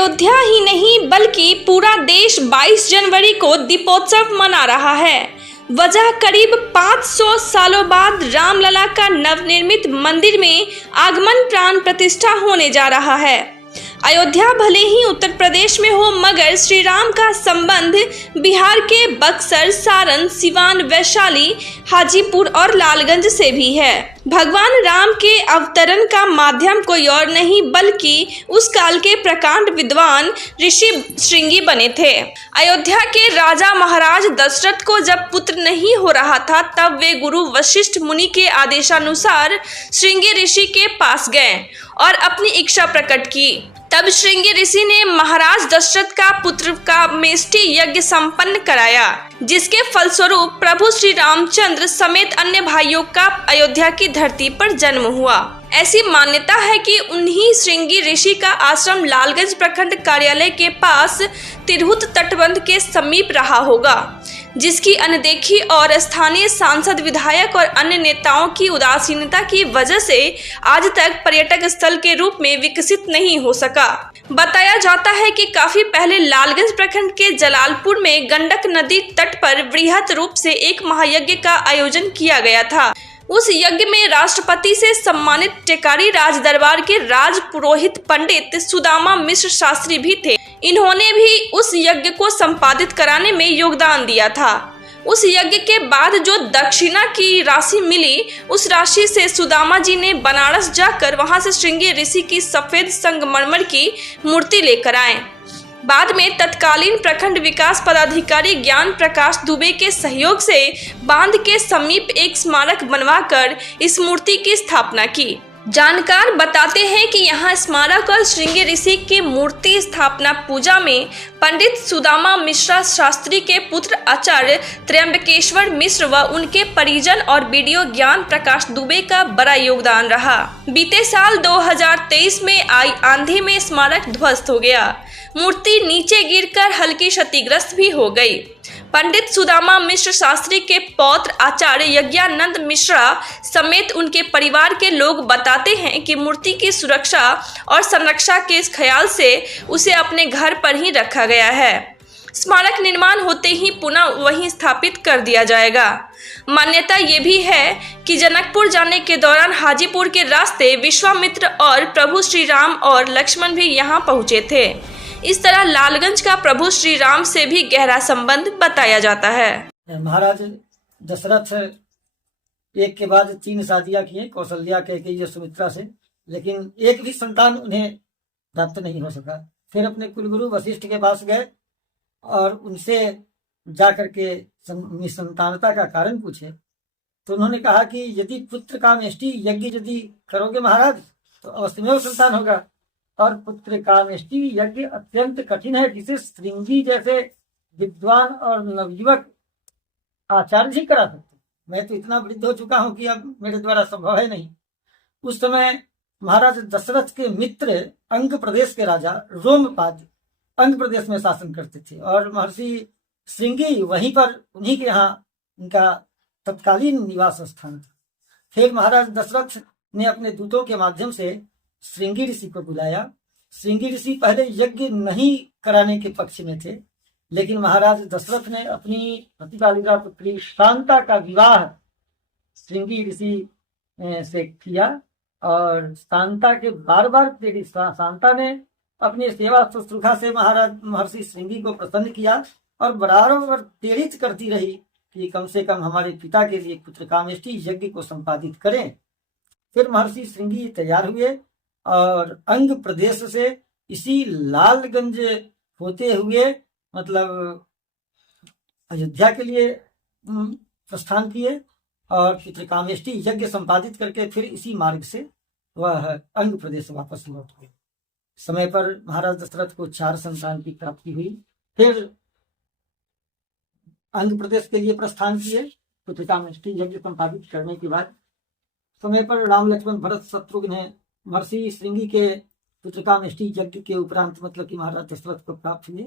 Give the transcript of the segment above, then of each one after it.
अयोध्या ही नहीं बल्कि पूरा देश 22 जनवरी को दीपोत्सव मना रहा है। वजह करीब 500 सालों बाद रामलला का नवनिर्मित मंदिर में आगमन प्राण प्रतिष्ठा होने जा रहा है। अयोध्या भले ही उत्तर प्रदेश में हो, मगर श्री राम का संबंध बिहार के बक्सर, सारण, सिवान, वैशाली, हाजीपुर और लालगंज से भी है। भगवान राम के अवतरण का माध्यम कोई और नहीं बल्कि उस काल के प्रकांड विद्वान ऋषि श्रृंगी बने थे। अयोध्या के राजा महाराज दशरथ को जब पुत्र नहीं हो रहा था, तब वे गुरु वशिष्ठ मुनि के आदेशानुसार श्रृंगी ऋषि के पास गए और अपनी इच्छा प्रकट की। तब श्रृंगी ऋषि ने महाराज दशरथ का पुत्र का मेष्टि यज्ञ संपन्न कराया, जिसके फलस्वरूप प्रभु श्री रामचंद्र समेत अन्य भाइयों का अयोध्या की धरती पर जन्म हुआ। ऐसी मान्यता है कि उन्हीं श्रृंगी ऋषि का आश्रम लालगंज प्रखंड कार्यालय के पास तिरहुत तटबंध के समीप रहा होगा, जिसकी अनदेखी और स्थानीय सांसद, विधायक और अन्य नेताओं की उदासीनता की वजह से आज तक पर्यटक स्थल के रूप में विकसित नहीं हो सका। बताया जाता है कि काफी पहले लालगंज प्रखंड के जलालपुर में गंडक नदी तट पर वृहत रूप से एक महायज्ञ का आयोजन किया गया था। उस यज्ञ में राष्ट्रपति से सम्मानित टेकारी राज दरबार के राज पुरोहित पंडित सुदामा मिश्र शास्त्री भी थे। इन्होंने भी उस यज्ञ को संपादित कराने में योगदान दिया था। उस यज्ञ के बाद जो दक्षिणा की राशि मिली, उस राशि से सुदामा जी ने बनारस जाकर वहां से श्रृंगी ऋषि की सफेद संगमरमर की मूर्ति लेकर आए। बाद में तत्कालीन प्रखंड विकास पदाधिकारी ज्ञान प्रकाश दुबे के सहयोग से बांध के समीप एक स्मारक बनवाकर इस मूर्ति की स्थापना की। जानकार बताते हैं कि यहाँ स्मारक और श्रृंगी ऋषि की मूर्ति स्थापना पूजा में पंडित सुदामा मिश्रा शास्त्री के पुत्र आचार्य त्र्यंबकेश्वर मिश्र व उनके परिजन और बीडीओ ज्ञान प्रकाश दुबे का बड़ा योगदान रहा। बीते साल 2023 में आई आंधी में स्मारक ध्वस्त हो गया। मूर्ति नीचे गिरकर हल्की क्षतिग्रस्त भी हो गई। पंडित सुदामा मिश्र शास्त्री के पौत्र आचार्य यज्ञानंद मिश्रा समेत उनके परिवार के लोग बताते हैं कि मूर्ति की सुरक्षा और संरक्षा के ख्याल से उसे अपने घर पर ही रखा गया है। स्मारक निर्माण होते ही पुनः वहीं स्थापित कर दिया जाएगा। मान्यता ये भी है कि जनकपुर जाने के दौरान हाजीपुर के रास्ते विश्वामित्र और प्रभु श्री राम और लक्ष्मण भी यहाँ पहुँचे थे। इस तरह लालगंज का प्रभु श्री राम से भी गहरा संबंध बताया जाता है। महाराज दशरथ एक के बाद 3 शादियां किए, कौशल्या, कैकेयी, सुमित्रा से, लेकिन एक भी संतान उन्हें प्राप्त नहीं हो सका। फिर अपने कुलगुरु वशिष्ठ के पास गए और उनसे जाकर के निसंतानता का कारण पूछे, तो उन्होंने कहा कि यदि पुत्र का मेष्टि यज्ञ यदि करोगे महाराज तो अवश्य में संतान होगा, और पुत्र कामेष्टि यज्ञ अत्यंत कठिन है, जिसे श्रृंगी जैसे विद्वान और नवयुवक आचार्य ही करा सकते। मैं तो इतना वृद्ध हो चुका हूं कि अब मेरे द्वारा संभव है नहीं। उस समय महाराज दशरथ के मित्र अंग प्रदेश के राजा रोमपाद अंग प्रदेश में शासन करते थे और महर्षि श्रृंगी वहीं पर उन्हीं के यहाँ उनका तत्कालीन निवास स्थान था। फिर महाराज दशरथ ने अपने दूतों के माध्यम से श्रृंगी ऋषि को बुलाया। श्रृंगी ऋषि पहले यज्ञ नहीं कराने के पक्ष में थे, लेकिन महाराज दशरथ ने अपनी प्रतिपालिका पुत्री शांता का विवाह श्रृंगी ऋषि से किया और शांता के बार बार शांता ने अपनी सेवा शुश्रूषा से महाराज महर्षि श्रृंगी को प्रसन्न किया और बराबर प्रेरित करती रही कि कम से कम हमारे पिता के लिए पुत्र कामेष्टि यज्ञ को संपादित करें। फिर महर्षि श्रृंगी तैयार हुए और अंग प्रदेश से इसी लालगंज होते हुए मतलब अयोध्या के लिए प्रस्थान किए और पुत्र कामेष्टि यज्ञ संपादित करके फिर इसी मार्ग से वह अंग प्रदेश वापस लौट गए। समय पर महाराज दशरथ को 4 संतान की प्राप्ति हुई। फिर अंग प्रदेश के लिए प्रस्थान किए। पुत्र कामेष्टि यज्ञ संपादित करने के बाद समय पर राम, लक्ष्मण, भरत, शत्रुघ्न महर्षि श्रृंगी के पुत्र कामेष्टि यज्ञ के उपरांत मतलब कि महाराज दशरथ को प्राप्त हुए,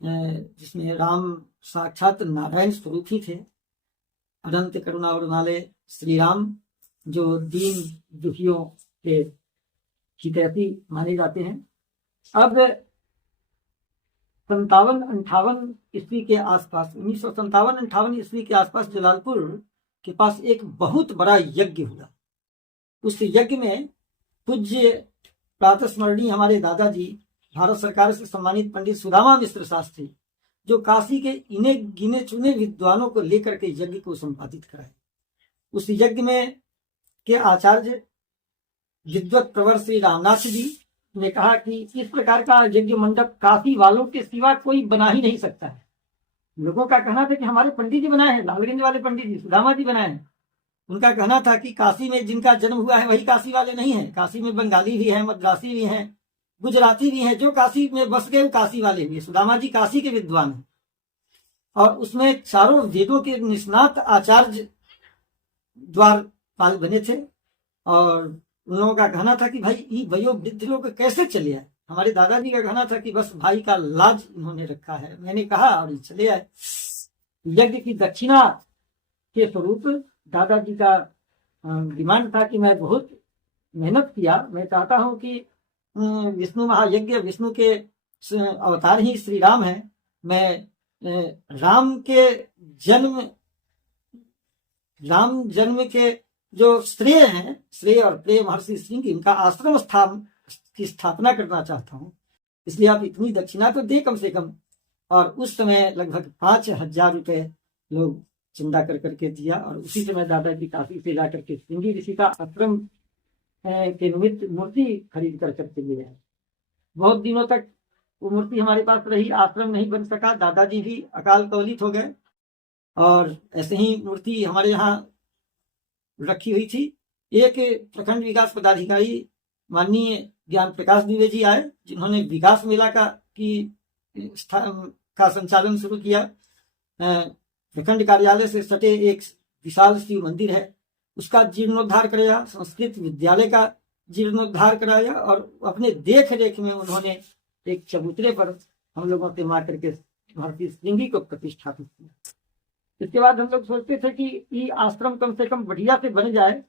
जिसमें राम साक्षात नारायण स्वरूप ही थे। अनंत करुणा वाले श्री राम जो दीन दुखियों के हितैषी माने जाते हैं। अब 57-58 ईस्वी के आसपास, 1957-58 ईस्वी के आसपास जलालपुर के पास एक बहुत बड़ा यज्ञ हुआ। उस यज्ञ में पूज्य प्रातस्मरणीय हमारे दादाजी, भारत सरकार से सम्मानित पंडित सुदामा मिश्र शास्त्री, जो काशी के इन्हें गिने चुने विद्वानों को लेकर के यज्ञ को संपादित कराए। उस यज्ञ में के आचार्य विद्वत प्रवर श्री रामनाथ जी ने कहा कि इस प्रकार का यज्ञ मंडप काशी वालों के सिवा कोई बना ही नहीं सकता है। लोगों का कहना था कि हमारे पंडित जी बनाए हैं, लालगंज वाले पंडित जी सुदामा जी बनाए हैं। उनका कहना था कि काशी में जिनका जन्म हुआ है वही काशी वाले नहीं हैं। काशी में बंगाली भी हैं, मद्रासी भी हैं, गुजराती भी हैं। जो काशी में बस गए वो काशी वाले भी हैं। सुदामा जी काशी के विद्वान हैं और उसमें चारों वेदों के निष्णात आचार्य द्वारपाल बने थे। और उन लोगों का कहना था कि भाई ये वयोवृद्ध लोग कैसे चले आए। हमारे दादाजी का कहना था कि बस भाई का लाज इन्होंने रखा है। मैंने कहा और ये चले आए। यज्ञ की दक्षिणा के स्वरूप दादाजी का डिमांड था कि मैं बहुत मेहनत किया, मैं चाहता हूं कि विष्णु महायज्ञ, विष्णु के अवतार ही श्री राम है, मैं राम जन्म के जो श्रेय हैं, श्रेय और प्रेम महर्षि श्रृंगी, इनका आश्रम की स्थापना करना चाहता हूं। इसलिए आप इतनी दक्षिणा तो दे कम से कम। और उस समय लगभग 5,000 रुपए लोग चंदा कर करके दिया और उसी समय दादाजी काशी से जाकर के श्रृंगी ऋषि का आश्रम के निमित्त मूर्ति खरीद कर करके ले आए। बहुत दिनों तक वो मूर्ति हमारे पास रही, आश्रम नहीं बन सका। दादाजी भी अकाल कवलित हो गए और ऐसे ही मूर्ति हमारे यहाँ रखी हुई थी। एक प्रखंड विकास पदाधिकारी माननीय ज्ञान प्रकाश दुबे जी आए, जिन्होंने विकास मेला का संचालन शुरू किया। प्रखंड कार्यालय से सटे एक विशाल शिव मंदिर है, उसका जीर्णोद्धार कराया। संस्कृत विद्यालय का जीर्णोद्धार कराया और अपने देख रेख में उन्होंने एक चबूतरे पर हम लोगों से मार करके महर्षि श्रृंगी को प्रतिष्ठापित किया। इसके बाद हम लोग सोचते थे कि ये आश्रम कम से कम बढ़िया से बन जाए।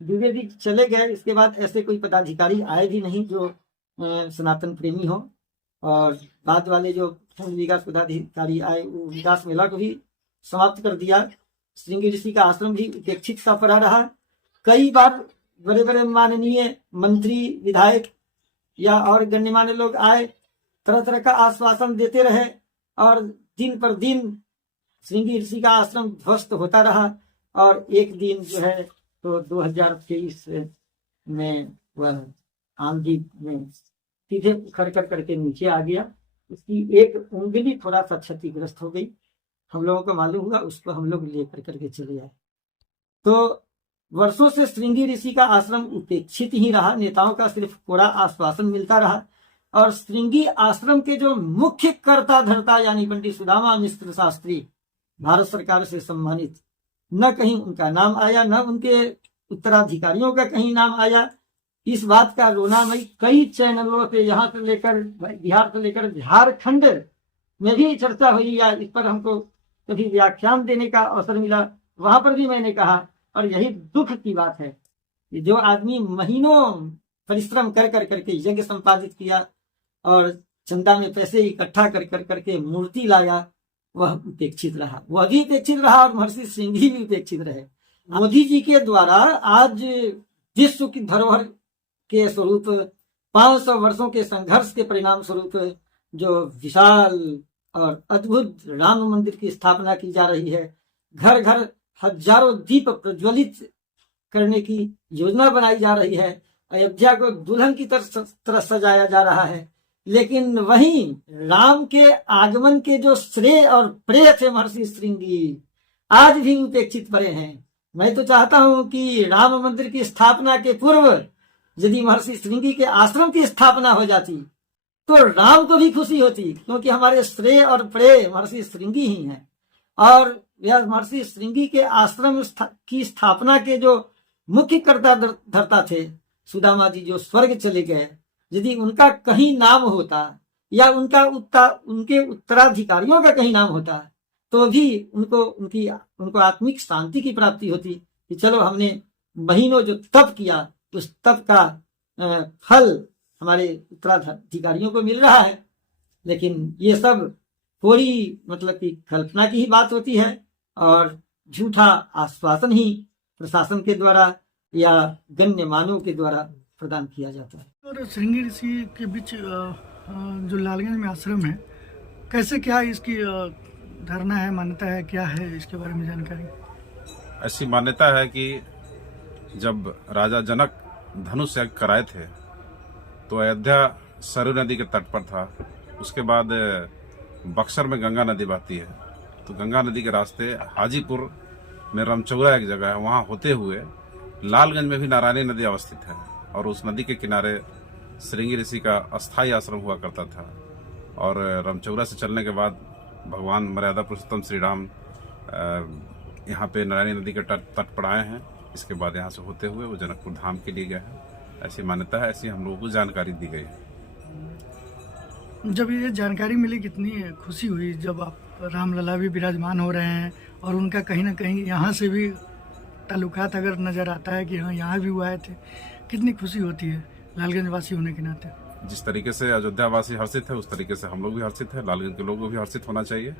दुबे जी चले गए। इसके बाद ऐसे कोई पदाधिकारी आए भी नहीं जो सनातन प्रेमी हो। और बाद वाले जो विकास पदाधिकारी आए वो विकास मेला को भी समाप्त कर दिया। श्रृंगी ऋषि का आश्रम भी उपेक्षित सा पड़ा रहा। कई बार बड़े बड़े माननीय मंत्री, विधायक या और गण्यमान्य लोग आए, तरह तरह का आश्वासन देते रहे और दिन पर दिन श्रृंगी ऋषि का आश्रम ध्वस्त होता रहा। और एक दिन जो है तो 2023 में वह आंधी में सीधे उखड़ कर करके नीचे आ गया। उसकी एक उंगली थोड़ा सा क्षतिग्रस्त हो गई। हम लोगों को मालूम हुआ, उसको हम लोग लेकर करके चले आए। तो वर्षों से श्रृंगी ऋषि का आश्रम उपेक्षित ही रहा। नेताओं का सिर्फ कोरा आश्वासन मिलता रहा और श्रृंगी आश्रम के जो मुख्य कर्ता धर्ता यानी पंडित सुदामा मिश्र शास्त्री, भारत सरकार से सम्मानित, न कहीं उनका नाम आया, न उनके उत्तराधिकारियों का कहीं नाम आया। इस बात का रोना मैं कई चैनलों से, यहाँ से लेकर बिहार से लेकर झारखंड में भी चर्चा हुई या इस पर हमको कभी व्याख्यान देने का अवसर मिला, वहां पर भी मैंने कहा। और यही दुख की बात है कि जो आदमी महीनों परिश्रम कर कर करके यज्ञ संपादित किया और चंदा में पैसे इकट्ठा कर कर करके मूर्ति लाया, वह उपेक्षित रहा। वह भी उपेक्षित रहा और महर्षि श्रृंगी भी उपेक्षित रहे। मोदी जी के द्वारा आज विश्व की धरोहर के स्वरूप 500 वर्षों के संघर्ष के परिणाम स्वरूप जो विशाल और अद्भुत राम मंदिर की स्थापना की जा रही है, घर घर हजारों दीप प्रज्वलित करने की योजना बनाई जा रही है, अयोध्या को दुल्हन की तरह सजाया जा रहा है। लेकिन वहीं राम के आगमन के जो श्रेय और प्रेय थे महर्षि श्रृंगी, आज भी उपेक्षित पड़े हैं। मैं तो चाहता हूं कि राम मंदिर की स्थापना के पूर्व यदि महर्षि श्रृंगी के आश्रम की स्थापना हो जाती तो राम को भी खुशी होती, क्योंकि हमारे श्रेय और प्रेय महर्षि श्रृंगी ही हैं। और यह महर्षि श्रृंगी के आश्रम की स्थापना के जो मुख्य कर्ता धर्ता थे सुदामा जी, जो स्वर्ग चले गए, यदि उनका कहीं नाम होता या उनके उत्तराधिकारियों का कहीं नाम होता तो भी उनको आत्मिक शांति की प्राप्ति होती कि चलो हमने महीनों जो तप किया उस तप का फल हमारे उत्तराधिकारियों को मिल रहा है। लेकिन ये सब पूरी मतलब कि कल्पना की ही बात होती है और झूठा आश्वासन ही प्रशासन के द्वारा या गण्यमानों के द्वारा प्रदान किया जाता है। और श्रृंगी ऋषि के बीच जो लालगंज में आश्रम है, कैसे क्या इसकी धारणा है, मान्यता है, क्या है इसके बारे में जानकारी? ऐसी मान्यता है कि जब राजा जनक धनुष यज्ञ कराए थे तो अयोध्या सरयू नदी के तट पर था। उसके बाद बक्सर में गंगा नदी बहती है, तो गंगा नदी के रास्ते हाजीपुर में रमचौरा एक जगह है, वहां होते हुए लालगंज में भी नारायणी नदी अवस्थित है और उस नदी के किनारे श्रृंगी ऋषि का अस्थायी आश्रम हुआ करता था। और रमचौरा से चलने के बाद भगवान मर्यादा पुरुषोत्तम श्री राम यहाँ पे नारायणी नदी के तट पर आए हैं। इसके बाद यहाँ से होते हुए वो जनकपुर धाम के लिए गए हैं, ऐसी मान्यता है, ऐसी हम लोगों को जानकारी दी गई है। जब ये जानकारी मिली कितनी खुशी हुई जब आप रामलला भी विराजमान हो रहे हैं और उनका कहीं ना कहीं यहाँ से भी ताल्लुकात अगर नज़र आता है कि हाँ यहाँ भी वो आए थे, कितनी खुशी होती है लालगंज वासी होने के नाते? जिस तरीके से अयोध्या वासी हर्षित है उस तरीके से हम लोग भी हर्षित है। लालगंज के लोगों को भी हर्षित होना चाहिए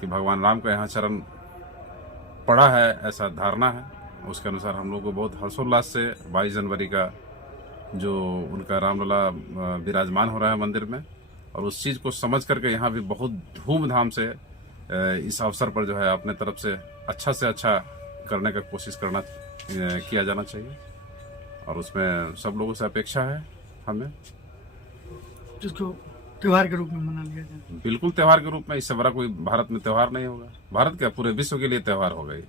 कि भगवान राम का यहाँ चरण पड़ा है, ऐसा धारणा है। उसके अनुसार हम लोग को बहुत हर्षोल्लास से 22 जनवरी का जो उनका रामलला विराजमान हो रहा है मंदिर में, और उस चीज़ को समझ करके यहाँ भी बहुत धूमधाम से इस अवसर पर जो है अपने तरफ से अच्छा करने का कोशिश किया जाना चाहिए। और उसमें सब लोगों से अपेक्षा है हमें जिसको त्योहार के रूप में मना लिया जाए। बिल्कुल त्योहार के रूप में, इससे बड़ा कोई भारत में त्योहार नहीं होगा। भारत क्या, पूरे विश्व के लिए त्योहार होगा ये।